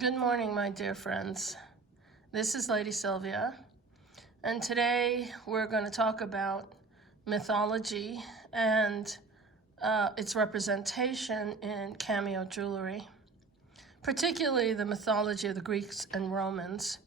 Good morning, my dear friends. This is Lady Sylvia, and today we're going to talk about mythology and its representation in Cameo jewelry, particularly the mythology of the Greeks and Romans.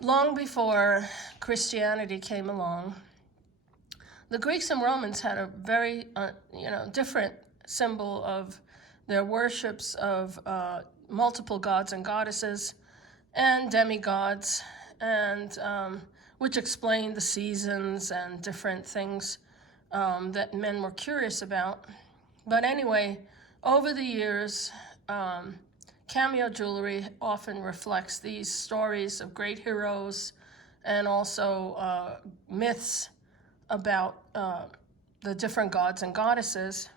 Long before Christianity came along, the Greeks and Romans had a very different symbol of their worships of multiple gods and goddesses and demigods, and which explained the seasons and different things that men were curious about. But anyway, over the years, Cameo jewelry often reflects these stories of great heroes and also myths about the different gods and goddesses.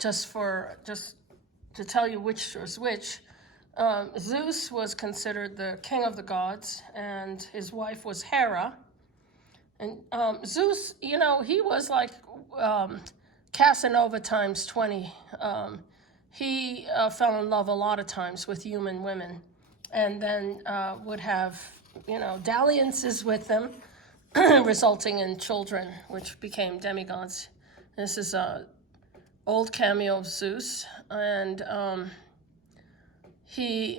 Just to tell you which was which, Zeus was considered the king of the gods, and his wife was Hera. And Zeus, he was like Casanova times 20. He fell in love a lot of times with human women, and then would have, dalliances with them, resulting in children, which became demigods. This is a old cameo of Zeus, and he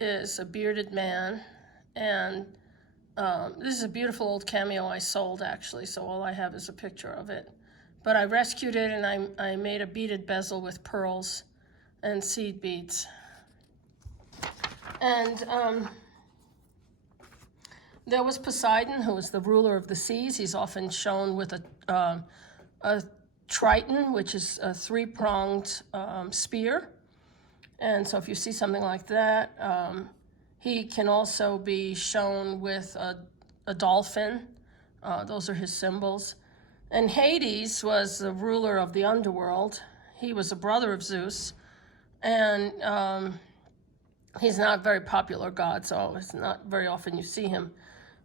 is a bearded man, and this is a beautiful old cameo I sold, actually, so all I have is a picture of it. But I rescued it, and I made a beaded bezel with pearls and seed beads. And there was Poseidon, who was the ruler of the seas. He's often shown with a triton, which is a three-pronged spear. And so if you see something like that, he can also be shown with a dolphin. Those are his symbols. And Hades was the ruler of the underworld. He was a brother of Zeus. And he's not a very popular god, so it's not very often you see him.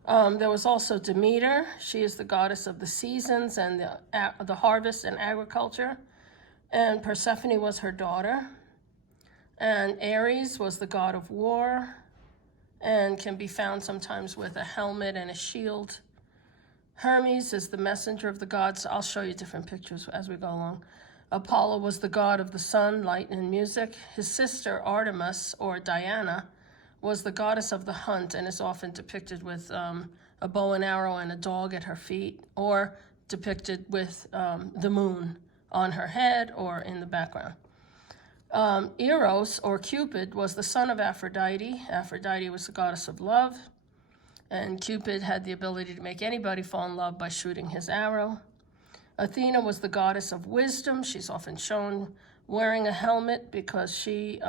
There was also Demeter. She is the goddess of the seasons and the harvest and agriculture. And Persephone was her daughter. And Ares was the god of war and can be found sometimes with a helmet and a shield. Hermes is the messenger of the gods. I'll show you different pictures as we go along. Apollo was the god of the sun, light, and music. His sister Artemis, or Diana, was the goddess of the hunt and is often depicted with a bow and arrow and a dog at her feet, or depicted with the moon on her head or in the background. Eros, or Cupid, was the son of Aphrodite. Aphrodite was the goddess of love, and Cupid had the ability to make anybody fall in love by shooting his arrow. Athena was the goddess of wisdom. She's often shown wearing a helmet because she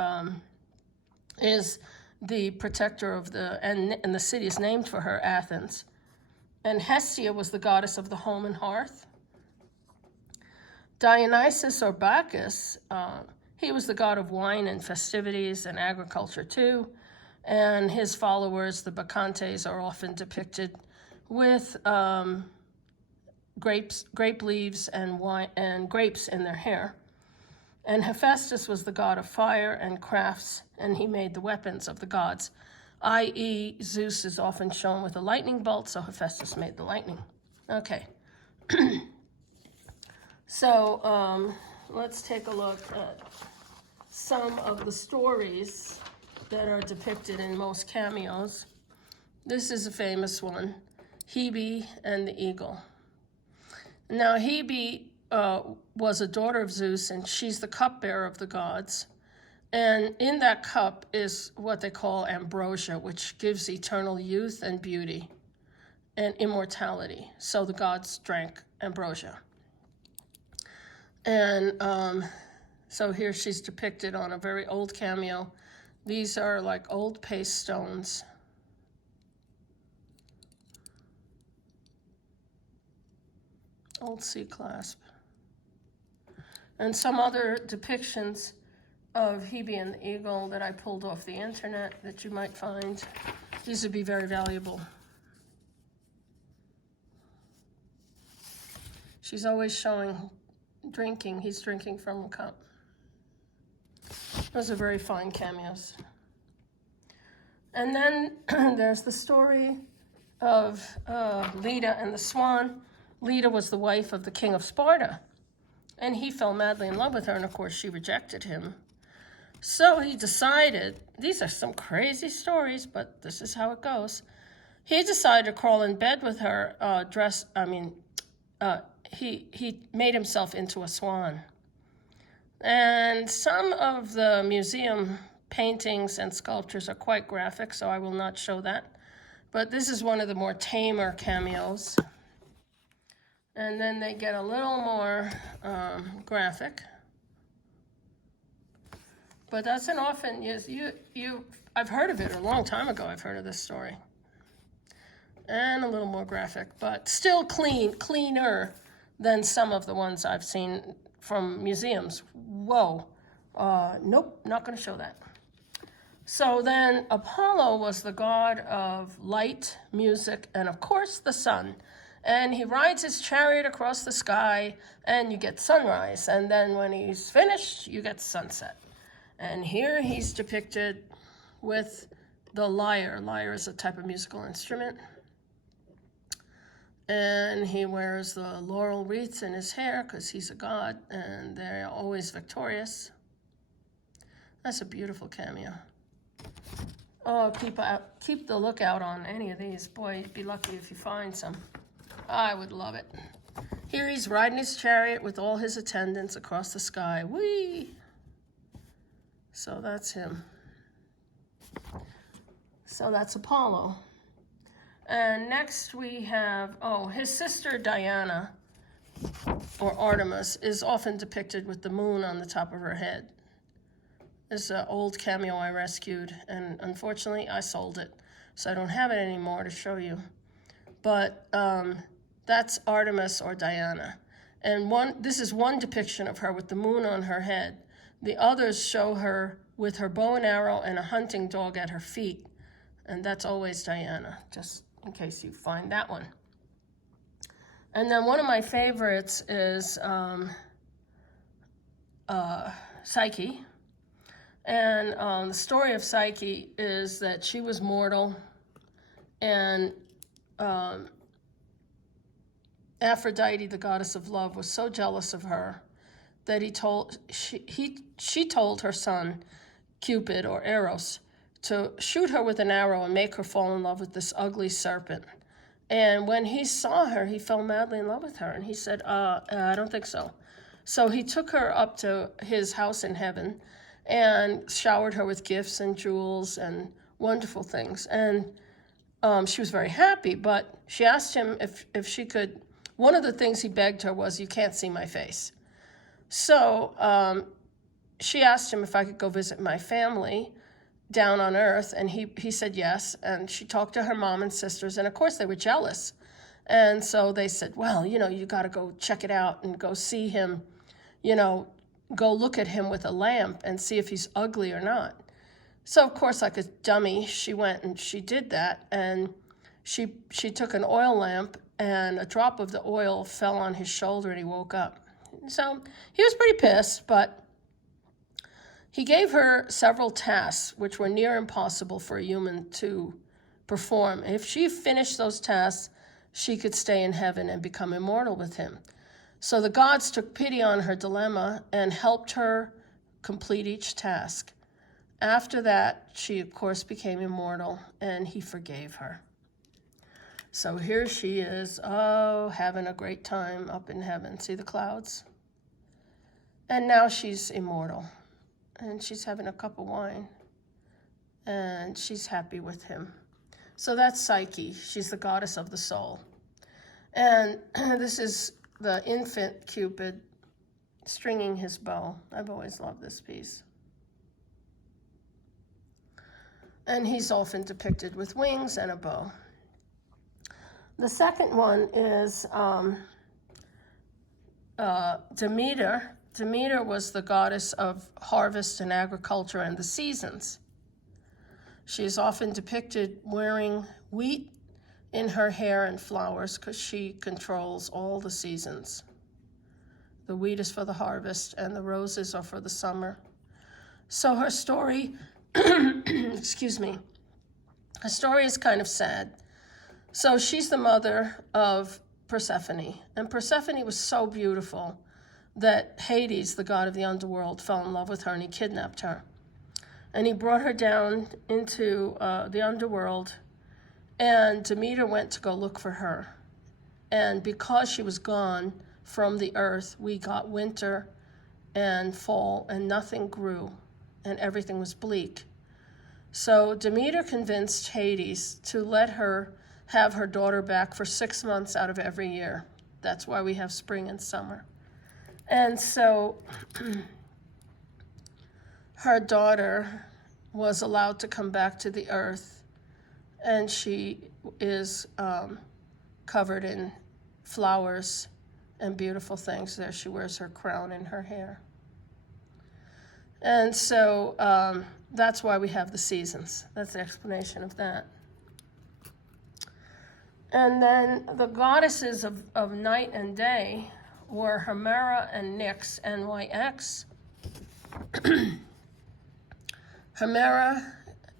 is the protector of and the city is named for her, Athens. And Hestia was the goddess of the home and hearth. Dionysus, or Bacchus, he was the god of wine and festivities and agriculture too. And his followers, the Bacchantes, are often depicted with grape leaves and wine and grapes in their hair. And Hephaestus was the god of fire and crafts, and he made the weapons of the gods, i.e. Zeus is often shown with a lightning bolt, so Hephaestus made the lightning. Okay. So let's take a look at some of the stories that are depicted in most cameos. This is a famous one, Hebe and the eagle. Now, Hebe was a daughter of Zeus, and she's the cupbearer of the gods. And in that cup is what they call ambrosia, which gives eternal youth and beauty and immortality. So the gods drank ambrosia. And so here she's depicted on a very old cameo. These are like old paste stones. Old sea clasp. And some other depictions of Hebe and the eagle that I pulled off the internet that you might find. These would be very valuable. She's always showing drinking. He's drinking from a cup. Those are very fine cameos. And then there's the story of Leda and the swan. Leda was the wife of the king of Sparta, and he fell madly in love with her, and of course she rejected him. So he decided, these are some crazy stories, but this is how it goes. He decided to crawl in bed with her, he made himself into a swan. And some of the museum paintings and sculptures are quite graphic, so I will not show that. But this is one of the more tamer cameos. And then they get a little more graphic. But that's an often, I've heard of it a long time ago. I've heard of this story. And a little more graphic, but still cleaner than some of the ones I've seen from museums. Whoa, nope, not gonna show that. So then Apollo was the god of light, music, and of course the sun. And he rides his chariot across the sky and you get sunrise. And then when he's finished, you get sunset. And here he's depicted with the lyre. Lyre is a type of musical instrument. And he wears the laurel wreaths in his hair because he's a god and they're always victorious. That's a beautiful cameo. Oh, keep the lookout on any of these. Boy, you'd be lucky if you find some. I would love it. Here he's riding his chariot with all his attendants across the sky. Whee! So that's him. So that's Apollo. And next we have, his sister Diana, or Artemis, is often depicted with the moon on the top of her head. This is an old cameo I rescued, and unfortunately I sold it, so I don't have it anymore to show you. But that's Artemis or Diana. And this is one depiction of her with the moon on her head. The others show her with her bow and arrow and a hunting dog at her feet. And that's always Diana, just in case you find that one. And then one of my favorites is Psyche. And the story of Psyche is that she was mortal, and Aphrodite, the goddess of love, was so jealous of her that she told her son, Cupid or Eros, to shoot her with an arrow and make her fall in love with this ugly serpent. And when he saw her, he fell madly in love with her. And he said, I don't think so. So he took her up to his house in heaven and showered her with gifts and jewels and wonderful things. And she was very happy, but she asked him if she could, one of the things he begged her was, you can't see my face. So she asked him if I could go visit my family down on Earth, and he said yes, and she talked to her mom and sisters, and of course they were jealous. And so they said, well, you got to go check it out and go see him, go look at him with a lamp and see if he's ugly or not. So of course, like a dummy, she went and she did that, and she took an oil lamp, and a drop of the oil fell on his shoulder and he woke up. So he was pretty pissed, but he gave her several tasks which were near impossible for a human to perform. If she finished those tasks, she could stay in heaven and become immortal with him. So the gods took pity on her dilemma and helped her complete each task. After that, she, of course, became immortal, and he forgave her. So here she is, having a great time up in heaven. See the clouds? And now she's immortal. And she's having a cup of wine, and she's happy with him. So that's Psyche. She's the goddess of the soul. And this is the infant Cupid stringing his bow. I've always loved this piece. And he's often depicted with wings and a bow. The second one is Demeter. Demeter was the goddess of harvest and agriculture and the seasons. She is often depicted wearing wheat in her hair and flowers because she controls all the seasons. The wheat is for the harvest and the roses are for the summer. So her story, excuse me, her story is kind of sad. So she's the mother of Persephone, and Persephone was so beautiful that Hades, the god of the underworld, fell in love with her and he kidnapped her. And he brought her down into the underworld, and Demeter went to go look for her. And because she was gone from the earth, we got winter and fall, and nothing grew, and everything was bleak. So Demeter convinced Hades to let her have her daughter back for 6 months out of every year. That's why we have spring and summer. And so her daughter was allowed to come back to the earth, and she is covered in flowers and beautiful things. There she wears her crown in her hair. And so that's why we have the seasons. That's the explanation of that. And then the goddesses of night and day were Hemera and Nyx, N-Y-X. Hemera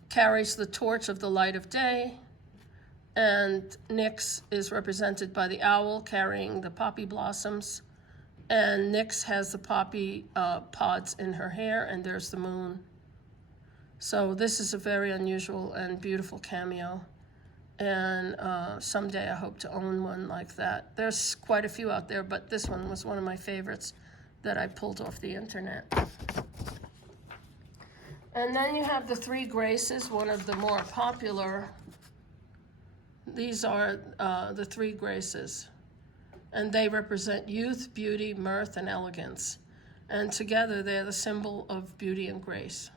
carries the torch of the light of day, and Nyx is represented by the owl carrying the poppy blossoms, and Nyx has the poppy pods in her hair, and there's the moon. So this is a very unusual and beautiful cameo, and someday I hope to own one like that. There's quite a few out there, but this one was one of my favorites that I pulled off the internet. And then you have the three graces, one of the more popular. These are the three graces, and they represent youth, beauty, mirth, and elegance. And together they're the symbol of beauty and grace.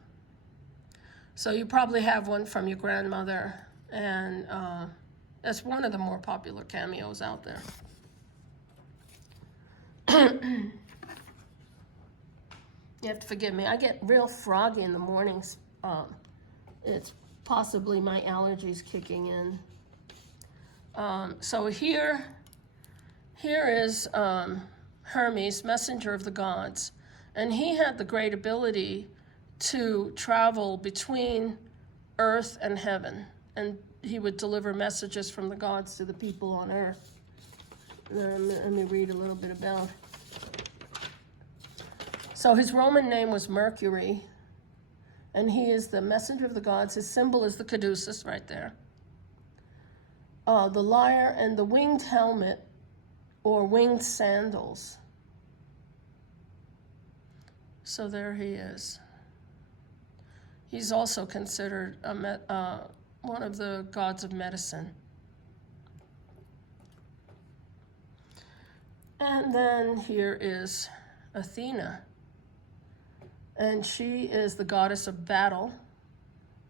So you probably have one from your grandmother, and that's one of the more popular cameos out there. You have to forgive me. I get real froggy in the mornings. It's possibly my allergies kicking in. So here is Hermes, messenger of the gods. And he had the great ability to travel between earth and heaven. And he would deliver messages from the gods to the people on earth. Let me read a little bit about. So his Roman name was Mercury, and he is the messenger of the gods. His symbol is the caduceus right there. The lyre and the winged helmet or winged sandals. So there he is. He's also considered one of the gods of medicine. And then here is Athena. And she is the goddess of battle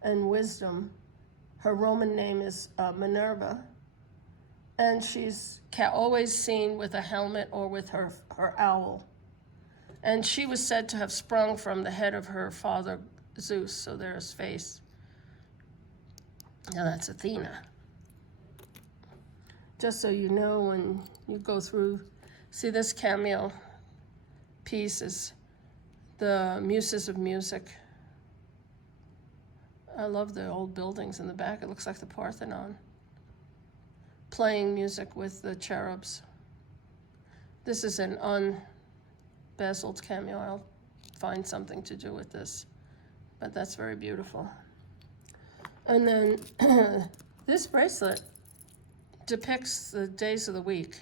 and wisdom. Her Roman name is Minerva. And she's always seen with a helmet or with her owl. And she was said to have sprung from the head of her father Zeus, so there's face. Now that's Athena. Just so you know, when you go through, see this cameo piece is the Muses of Music. I love the old buildings in the back. It looks like the Parthenon. Playing music with the cherubs. This is an unbezeled cameo. I'll find something to do with this. But that's very beautiful. And then this bracelet depicts the days of the week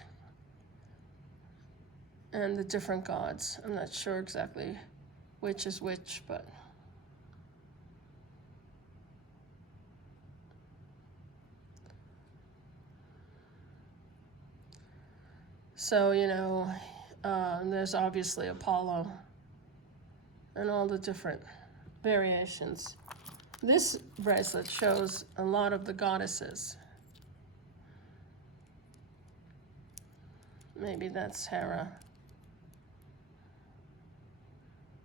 and the different gods. I'm not sure exactly which is which, but so, you know, there's obviously Apollo and all the different variations. This bracelet shows a lot of the goddesses. Maybe that's Hera.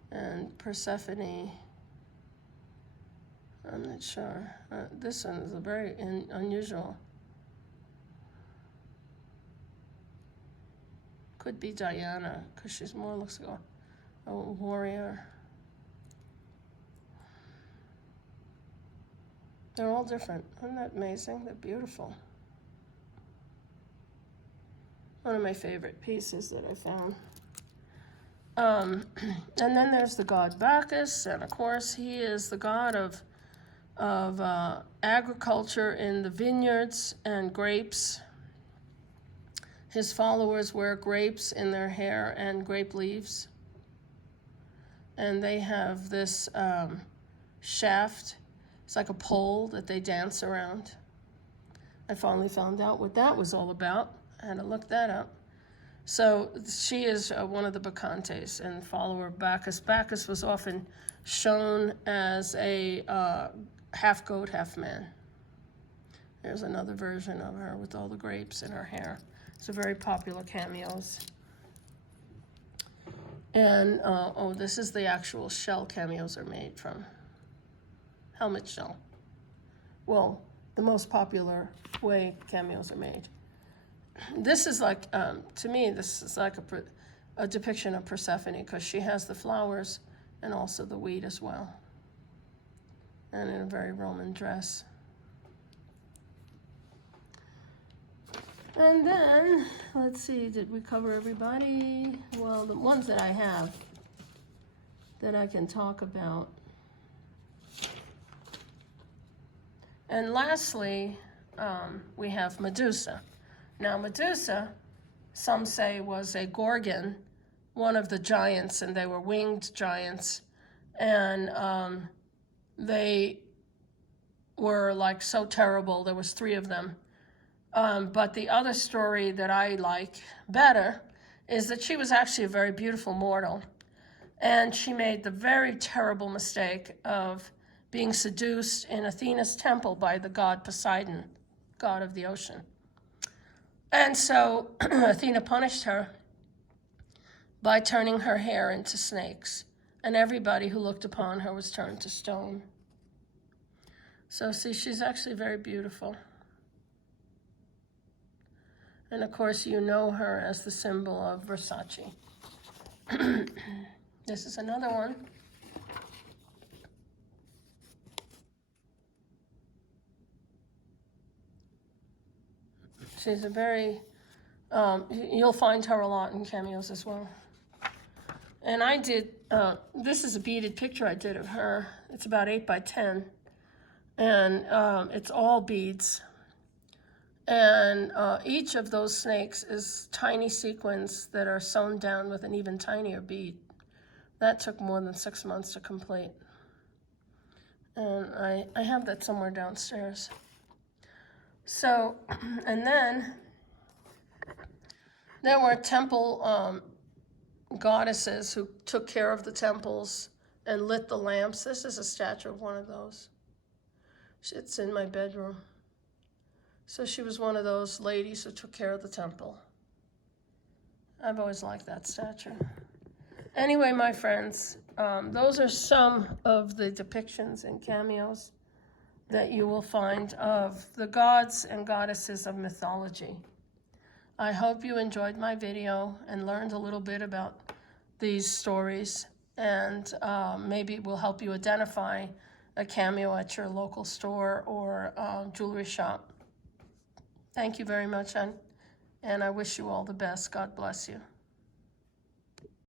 And Persephone. I'm not sure. This one is a very unusual. Could be Diana, because she's more looks like a warrior. They're all different. Isn't that amazing? They're beautiful. One of my favorite pieces that I found. And then there's the god Bacchus, and of course he is the god of agriculture in the vineyards and grapes. His followers wear grapes in their hair and grape leaves. And they have this shaft. It's like a pole that they dance around. I finally found out what that was all about. I had to look that up. So she is one of the Bacchantes and follower of Bacchus. Bacchus was often shown as a half goat, half man. There's another version of her with all the grapes in her hair. It's a very popular cameos. And, oh, this is the actual shell cameos are made from. Helmet shell. Well, the most popular way cameos are made. This is like, to me, this is like a depiction of Persephone because she has the flowers and also the wheat as well. And in a very Roman dress. And then, let's see, did we cover everybody? Well, the ones that I have that I can talk about. And lastly, we have Medusa. Now, Medusa, some say, was a Gorgon, one of the giants, and they were winged giants. And they were like so terrible. There was 3 of them. But the other story that I like better is that she was actually a very beautiful mortal. And she made the very terrible mistake of being seduced in Athena's temple by the god Poseidon, god of the ocean. And so Athena punished her by turning her hair into snakes. And everybody who looked upon her was turned to stone. So see, she's actually very beautiful. And of course, you know her as the symbol of Versace. This is another one. She's a very, you'll find her a lot in cameos as well. And I did, this is a beaded picture I did of her. It's about 8 by 10. And it's all beads. And each of those snakes is tiny sequins that are sewn down with an even tinier bead. That took more than 6 months to complete. And I have that somewhere downstairs. So, and then there were temple goddesses who took care of the temples and lit the lamps. This is a statue of one of those. It's in my bedroom. So she was one of those ladies who took care of the temple. I've always liked that statue. Anyway, my friends, those are some of the depictions and cameos that you will find of the gods and goddesses of mythology. I hope you enjoyed my video and learned a little bit about these stories, and maybe it will help you identify a cameo at your local store or jewelry shop. Thank you very much, and I wish you all the best. God bless you.